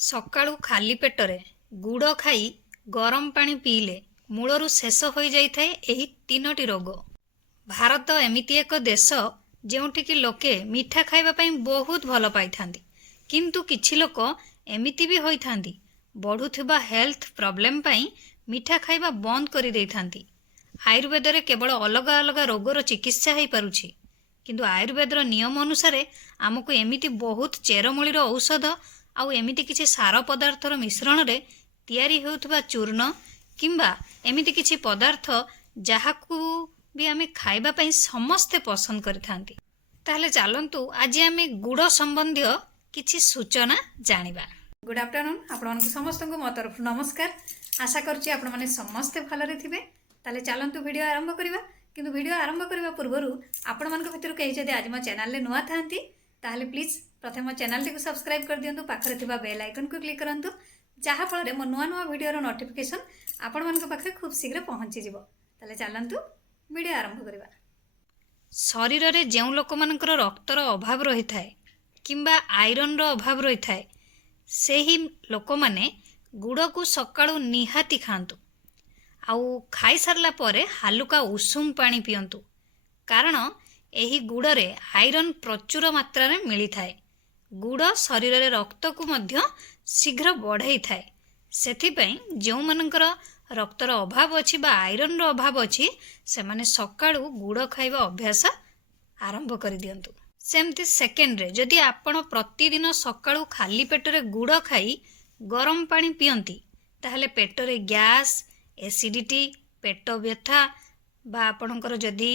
ସକାଳୁ ଖାଲି ପେଟରେ ଗୁଡ଼ ଖାଇ ଗରମ ପାଣି ପିଇଲେ ମୂଳରୁ ଶେଷ ହୋଇଯାଇଥାଏ ଏହି ତିନୋଟି ରୋଗ। ଭାରତ ଏମିତି ଏକ ଦେଶ ଯେଉଁଠିକି ଲୋକେ ମିଠା ଖାଇବା ପାଇଁ ବହୁତ ଭଲ ପାଇଥାନ୍ତି, କିନ୍ତୁ କିଛି ଲୋକ ଏମିତି ବି ହୋଇଥାନ୍ତି ବଢ଼ୁଥିବା ହେଲ୍ଥ ପ୍ରୋବ୍ଲେମ୍ ପାଇଁ ମିଠା ଖାଇବା ବନ୍ଦ କରିଦେଇଥାନ୍ତି। ଆୟୁର୍ବେଦରେ କେବଳ ଅଲଗା ଅଲଗା ରୋଗର ଚିକିତ୍ସା ହୋଇପାରୁଛି, କିନ୍ତୁ ଆୟୁର୍ବେଦର ନିୟମ ଅନୁସାରେ ଆମକୁ ଏମିତି ବହୁତ ଚେରମୂଳିର ଔଷଧ ଆଉ ଏମିତି କିଛି ସାର ପଦାର୍ଥର ମିଶ୍ରଣରେ ତିଆରି ହେଉଥିବା ଚୂର୍ଣ୍ଣ କିମ୍ବା ଏମିତି କିଛି ପଦାର୍ଥ ଯାହାକୁ ବି ଆମେ ଖାଇବା ପାଇଁ ସମସ୍ତେ ପସନ୍ଦ କରିଥାନ୍ତି। ତାହେଲେ ଚାଲନ୍ତୁ ଆଜି ଆମେ ଗୁଡ଼ ସମ୍ବନ୍ଧୀୟ କିଛି ସୂଚନା ଜାଣିବା। ଗୁଡ୍ ଆଫ୍ଟରନୁନ୍, ଆପଣମାନଙ୍କୁ ସମସ୍ତଙ୍କୁ ମୋ ତରଫରୁ ନମସ୍କାର। ଆଶା କରୁଛି ଆପଣମାନେ ସମସ୍ତେ ଭଲରେ ଥିବେ। ତାହେଲେ ଚାଲନ୍ତୁ ଭିଡ଼ିଓ ଆରମ୍ଭ କରିବା। କିନ୍ତୁ ଭିଡ଼ିଓ ଆରମ୍ଭ କରିବା ପୂର୍ବରୁ ଆପଣମାନଙ୍କ ଭିତରୁ କେହି ଯଦି ଆଜି ମୋ ଚ୍ୟାନେଲରେ ନୂଆ ଥାନ୍ତି ତାହେଲେ ପ୍ଲିଜ୍ ପ୍ରଥମେ ମୋ ଚ୍ୟାନେଲଟିକୁ ସବସ୍କ୍ରାଇବ୍ କରିଦିଅନ୍ତୁ, ପାଖରେ ଥିବା ବେଲ୍ ଆଇକନ୍କୁ କ୍ଲିକ୍ କରନ୍ତୁ, ଯାହାଫଳରେ ମୋ ନୂଆ ନୂଆ ଭିଡ଼ିଓର ନୋଟିଫିକେସନ୍ ଆପଣମାନଙ୍କ ପାଖରେ ଖୁବ୍ ଶୀଘ୍ର ପହଞ୍ଚିଯିବ। ତାହେଲେ ଚାଲନ୍ତୁ ଭିଡ଼ିଓ ଆରମ୍ଭ କରିବା। ଶରୀରରେ ଯେଉଁ ଲୋକମାନଙ୍କର ରକ୍ତର ଅଭାବ ରହିଥାଏ କିମ୍ବା ଆଇରନ୍ର ଅଭାବ ରହିଥାଏ, ସେହି ଲୋକମାନେ ଗୁଡ଼କୁ ସକାଳୁ ନିହାତି ଖାଆନ୍ତୁ। ଆଉ ଖାଇସାରିଲା ପରେ ହାଲୁକା ଉଷୁମ ପାଣି ପିଅନ୍ତୁ, କାରଣ ଏହି ଗୁଡ଼ରେ ଆଇରନ୍ ପ୍ରଚୁର ମାତ୍ରାରେ ମିଳିଥାଏ। ଗୁଡ଼ ଶରୀରରେ ରକ୍ତକୁ ମଧ୍ୟ ଶୀଘ୍ର ବଢ଼ାଇଥାଏ। ସେଥିପାଇଁ ଯେଉଁମାନଙ୍କର ରକ୍ତର ଅଭାବ ଅଛି ବା ଆଇରନ୍ର ଅଭାବ ଅଛି, ସେମାନେ ସକାଳୁ ଗୁଡ଼ ଖାଇବା ଅଭ୍ୟାସ ଆରମ୍ଭ କରିଦିଅନ୍ତୁ। ସେମିତି ସେକେଣ୍ଡରେ, ଯଦି ଆପଣ ପ୍ରତିଦିନ ସକାଳୁ ଖାଲି ପେଟରେ ଗୁଡ଼ ଖାଇ ଗରମ ପାଣି ପିଅନ୍ତି, ତାହେଲେ ପେଟରେ ଗ୍ୟାସ୍, ଏସିଡ଼ିଟି, ପେଟ ବ୍ୟଥା ବା ଆପଣଙ୍କର ଯଦି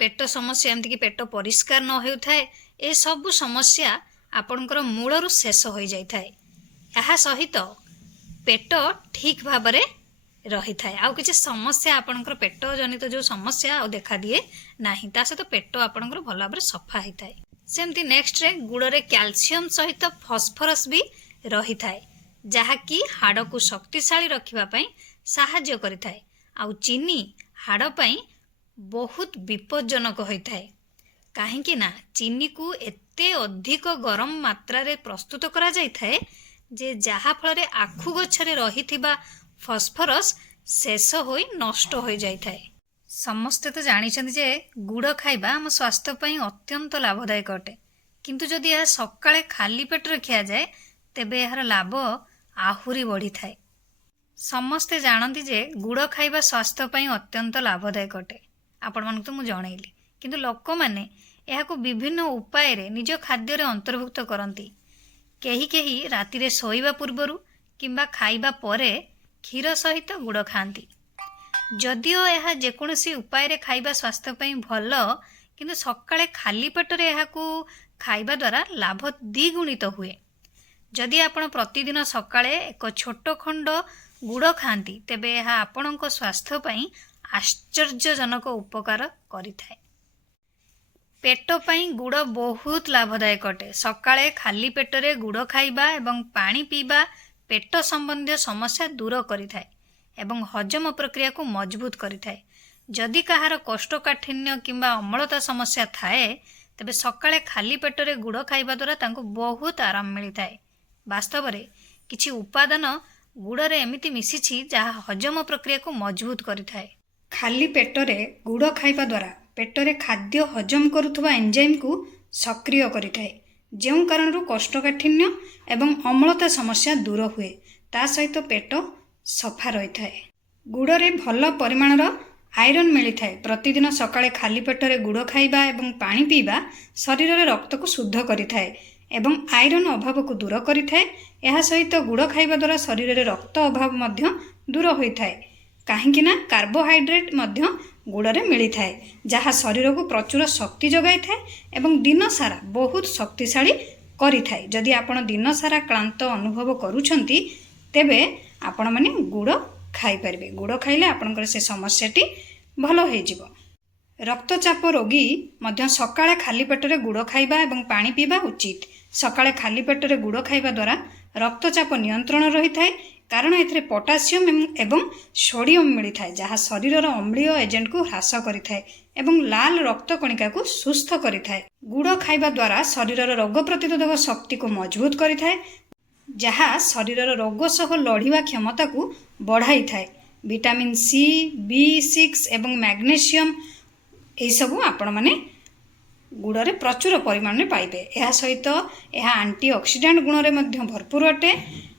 ପେଟ ସମସ୍ୟା ଏମିତିକି ପେଟ ପରିଷ୍କାର ନ ହେଉଥାଏ, ଏସବୁ ସମସ୍ୟା ଆପଣଙ୍କର ମୂଳରୁ ଶେଷ ହୋଇଯାଇଥାଏ। ଏହା ସହିତ ପେଟ ଠିକ୍ ଭାବରେ ରହିଥାଏ, ଆଉ କିଛି ସମସ୍ୟା ଆପଣଙ୍କର ପେଟ ଜନିତ ଯେଉଁ ସମସ୍ୟା ଆଉ ଦେଖାଦିଏ ନାହିଁ, ତା ସହିତ ପେଟ ଆପଣଙ୍କର ଭଲ ଭାବରେ ସଫା ହେଇଥାଏ। ସେମିତି ନେକ୍ସଟରେ ଗୁଡ଼ରେ କ୍ୟାଲସିୟମ ସହିତ ଫସ୍ଫରସ୍ ବି ରହିଥାଏ, ଯାହାକି ହାଡ଼କୁ ଶକ୍ତିଶାଳୀ ରଖିବା ପାଇଁ ସାହାଯ୍ୟ କରିଥାଏ। ଆଉ ଚିନି ହାଡ଼ ପାଇଁ ବହୁତ ବିପଜ୍ଜନକ ହୋଇଥାଏ, କାହିଁକି ନା ଚିନିକୁ ଏତେ ଅଧିକ ଗରମ ମାତ୍ରାରେ ପ୍ରସ୍ତୁତ କରାଯାଇଥାଏ ଯେ ଯାହାଫଳରେ ଆଖୁ ଗଛରେ ରହିଥିବା ଫସ୍ଫରସ୍ ଶେଷ ହୋଇ ନଷ୍ଟ ହୋଇଯାଇଥାଏ। ସମସ୍ତେ ତ ଜାଣିଛନ୍ତି ଯେ ଗୁଡ଼ ଖାଇବା ଆମ ସ୍ୱାସ୍ଥ୍ୟ ପାଇଁ ଅତ୍ୟନ୍ତ ଲାଭଦାୟକ ଅଟେ, କିନ୍ତୁ ଯଦି ଏହା ସକାଳେ ଖାଲି ପେଟରେ ଖିଆଯାଏ ତେବେ ଏହାର ଲାଭ ଆହୁରି ବଢ଼ିଥାଏ। ସମସ୍ତେ ଜାଣନ୍ତି ଯେ ଗୁଡ଼ ଖାଇବା ସ୍ୱାସ୍ଥ୍ୟ ପାଇଁ ଅତ୍ୟନ୍ତ ଲାଭଦାୟକ ଅଟେ, ଆପଣମାନଙ୍କୁ ତ ମୁଁ ଜଣେଇଲି, କିନ୍ତୁ ଲୋକମାନେ ଏହାକୁ ବିଭିନ୍ନ ଉପାୟରେ ନିଜ ଖାଦ୍ୟରେ ଅନ୍ତର୍ଭୁକ୍ତ କରନ୍ତି। କେହି କେହି ରାତିରେ ଶୋଇବା ପୂର୍ବରୁ କିମ୍ବା ଖାଇବା ପରେ କ୍ଷୀର ସହିତ ଗୁଡ଼ ଖାଆନ୍ତି। ଯଦିଓ ଏହା ଯେକୌଣସି ଉପାୟରେ ଖାଇବା ସ୍ୱାସ୍ଥ୍ୟ ପାଇଁ ଭଲ, କିନ୍ତୁ ସକାଳେ ଖାଲି ପେଟରେ ଏହାକୁ ଖାଇବା ଦ୍ୱାରା ଲାଭ ଦ୍ୱିଗୁଣିତ ହୁଏ। ଯଦି ଆପଣ ପ୍ରତିଦିନ ସକାଳେ ଏକ ଛୋଟ ଖଣ୍ଡ ଗୁଡ଼ ଖାଆନ୍ତି, ତେବେ ଏହା ଆପଣଙ୍କ ସ୍ୱାସ୍ଥ୍ୟ ପାଇଁ ଆଶ୍ଚର୍ଯ୍ୟଜନକ ଉପକାର କରିଥାଏ। ପେଟ ପାଇଁ ଗୁଡ଼ ବହୁତ ଲାଭଦାୟକ ଅଟେ। ସକାଳେ ଖାଲି ପେଟରେ ଗୁଡ଼ ଖାଇବା ଏବଂ ପାଣି ପିଇବା ପେଟ ସମ୍ବନ୍ଧୀୟ ସମସ୍ୟା ଦୂର କରିଥାଏ ଏବଂ ହଜମ ପ୍ରକ୍ରିୟାକୁ ମଜବୁତ କରିଥାଏ। ଯଦି କାହାର କୋଷ୍ଠକାଠିନ୍ୟ କିମ୍ବା ଅମ୍ଳତା ସମସ୍ୟା ଥାଏ, ତେବେ ସକାଳେ ଖାଲି ପେଟରେ ଗୁଡ଼ ଖାଇବା ଦ୍ୱାରା ତାଙ୍କୁ ବହୁତ ଆରାମ ମିଳିଥାଏ। ବାସ୍ତବରେ କିଛି ଉପାଦାନ ଗୁଡ଼ରେ ଏମିତି ମିଶିଛି ଯାହା ହଜମ ପ୍ରକ୍ରିୟାକୁ ମଜବୁତ କରିଥାଏ। ଖାଲି ପେଟରେ ଗୁଡ଼ ଖାଇବା ଦ୍ୱାରା ପେଟରେ ଖାଦ୍ୟ ହଜମ କରୁଥିବା ଏନଜାଇମ୍କୁ ସକ୍ରିୟ କରିଥାଏ, ଯେଉଁ କାରଣରୁ କୋଷ୍ଠକାଠିନ୍ୟ ଏବଂ ଅମ୍ଳତା ସମସ୍ୟା ଦୂର ହୁଏ। ତା ସହିତ ପେଟ ସଫା ରହିଥାଏ। ଗୁଡ଼ରେ ଭଲ ପରିମାଣର ଆଇରନ୍ ମିଳିଥାଏ। ପ୍ରତିଦିନ ସକାଳେ ଖାଲି ପେଟରେ ଗୁଡ଼ ଖାଇବା ଏବଂ ପାଣି ପିଇବା ଶରୀରରେ ରକ୍ତକୁ ଶୁଦ୍ଧ କରିଥାଏ ଏବଂ ଆଇରନ୍ ଅଭାବକୁ ଦୂର କରିଥାଏ। ଏହା ସହିତ ଗୁଡ଼ ଖାଇବା ଦ୍ୱାରା ଶରୀରରେ ରକ୍ତ ଅଭାବ ମଧ୍ୟ ଦୂର ହୋଇଥାଏ, କାହିଁକି ନା କାର୍ବୋହାଇଡ୍ରେଟ୍ ମଧ୍ୟ ଗୁଡ଼ରେ ମିଳିଥାଏ, ଯାହା ଶରୀରକୁ ପ୍ରଚୁର ଶକ୍ତି ଯୋଗାଇଥାଏ ଏବଂ ଦିନ ସାରା ବହୁତ ଶକ୍ତିଶାଳୀ କରିଥାଏ। ଯଦି ଆପଣ ଦିନ ସାରା କ୍ଳାନ୍ତ ଅନୁଭବ କରୁଛନ୍ତି, ତେବେ ଆପଣମାନେ ଗୁଡ଼ ଖାଇପାରିବେ। ଗୁଡ଼ ଖାଇଲେ ଆପଣଙ୍କର ସେ ସମସ୍ୟାଟି ଭଲ ହୋଇଯିବ। ରକ୍ତଚାପ ରୋଗୀ ମଧ୍ୟ ସକାଳେ ଖାଲି ପେଟରେ ଗୁଡ଼ ଖାଇବା ଏବଂ ପାଣି ପିଇବା ଉଚିତ। ସକାଳେ ଖାଲି ପେଟରେ ଗୁଡ଼ ଖାଇବା ଦ୍ୱାରା ରକ୍ତଚାପ ନିୟନ୍ତ୍ରଣ ରହିଥାଏ, କାରଣ ଏଥିରେ ପଟାସିୟମ୍ ଏବଂ ସୋଡ଼ିୟମ୍ ମିଳିଥାଏ, ଯାହା ଶରୀରର ଅମ୍ଳୀୟ ଏଜେଣ୍ଟକୁ ହ୍ରାସ କରିଥାଏ ଏବଂ ଲାଲ ରକ୍ତ କଣିକାକୁ ସୁସ୍ଥ କରିଥାଏ। ଗୁଡ଼ ଖାଇବା ଦ୍ୱାରା ଶରୀରର ରୋଗ ପ୍ରତିରୋଧକ ଶକ୍ତିକୁ ମଜବୁତ କରିଥାଏ, ଯାହା ଶରୀରର ରୋଗ ସହ ଲଢ଼ିବା କ୍ଷମତାକୁ ବଢ଼ାଇଥାଏ। ଭିଟାମିନ୍ ସି, B6 ଏବଂ ମ୍ୟାଗ୍ନେସିୟମ୍ ଏହିସବୁ ଆପଣମାନେ ଗୁଡ଼ରେ ପ୍ରଚୁର ପରିମାଣରେ ପାଇବେ। ଏହା ସହିତ ଏହା ଆଣ୍ଟିଅକ୍ସିଡାଣ୍ଟ ଗୁଣରେ ମଧ୍ୟ ଭରପୁର ଅଟେ,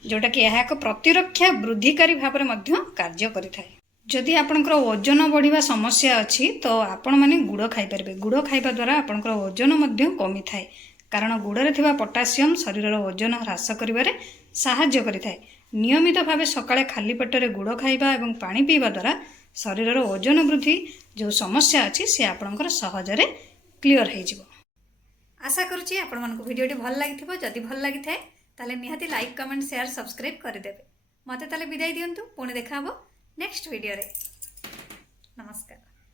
ଯେଉଁଟାକି ଏହା ଏକ ପ୍ରତିରକ୍ଷା ବୃଦ୍ଧିକାରୀ ଭାବରେ ମଧ୍ୟ କାର୍ଯ୍ୟ କରିଥାଏ। ଯଦି ଆପଣଙ୍କର ଓଜନ ବଢ଼ିବା ସମସ୍ୟା ଅଛି ତ ଆପଣମାନେ ଗୁଡ଼ ଖାଇପାରିବେ। ଗୁଡ଼ ଖାଇବା ଦ୍ୱାରା ଆପଣଙ୍କର ଓଜନ ମଧ୍ୟ କମିଥାଏ, କାରଣ ଗୁଡ଼ରେ ଥିବା ପଟାସିୟମ୍ ଶରୀରର ଓଜନ ହ୍ରାସ କରିବାରେ ସାହାଯ୍ୟ କରିଥାଏ। ନିୟମିତ ଭାବେ ସକାଳେ ଖାଲି ପେଟରେ ଗୁଡ଼ ଖାଇବା ଏବଂ ପାଣି ପିଇବା ଦ୍ୱାରା ଶରୀରର ଓଜନ ବୃଦ୍ଧି ଯେଉଁ ସମସ୍ୟା ଅଛି ସେ ଆପଣଙ୍କର ସହଜରେ କ୍ଲିୟର ହେଇଯିବ। ଆଶା କରୁଛି ଆପଣମାନଙ୍କୁ ଭିଡ଼ିଓଟି ଭଲ ଲାଗିଥିବ। ଯଦି ଭଲ ଲାଗିଥାଏ ତାହେଲେ ନିହାତି ଲାଇକ୍, କମେଣ୍ଟ, ସେୟାର, ସବସ୍କ୍ରାଇବ୍ କରିଦେବେ। ମୋତେ ତାହେଲେ ବିଦାୟ ଦିଅନ୍ତୁ। ପୁଣି ଦେଖା ହେବ ନେକ୍ସଟ ଭିଡ଼ିଓରେ। ନମସ୍କାର।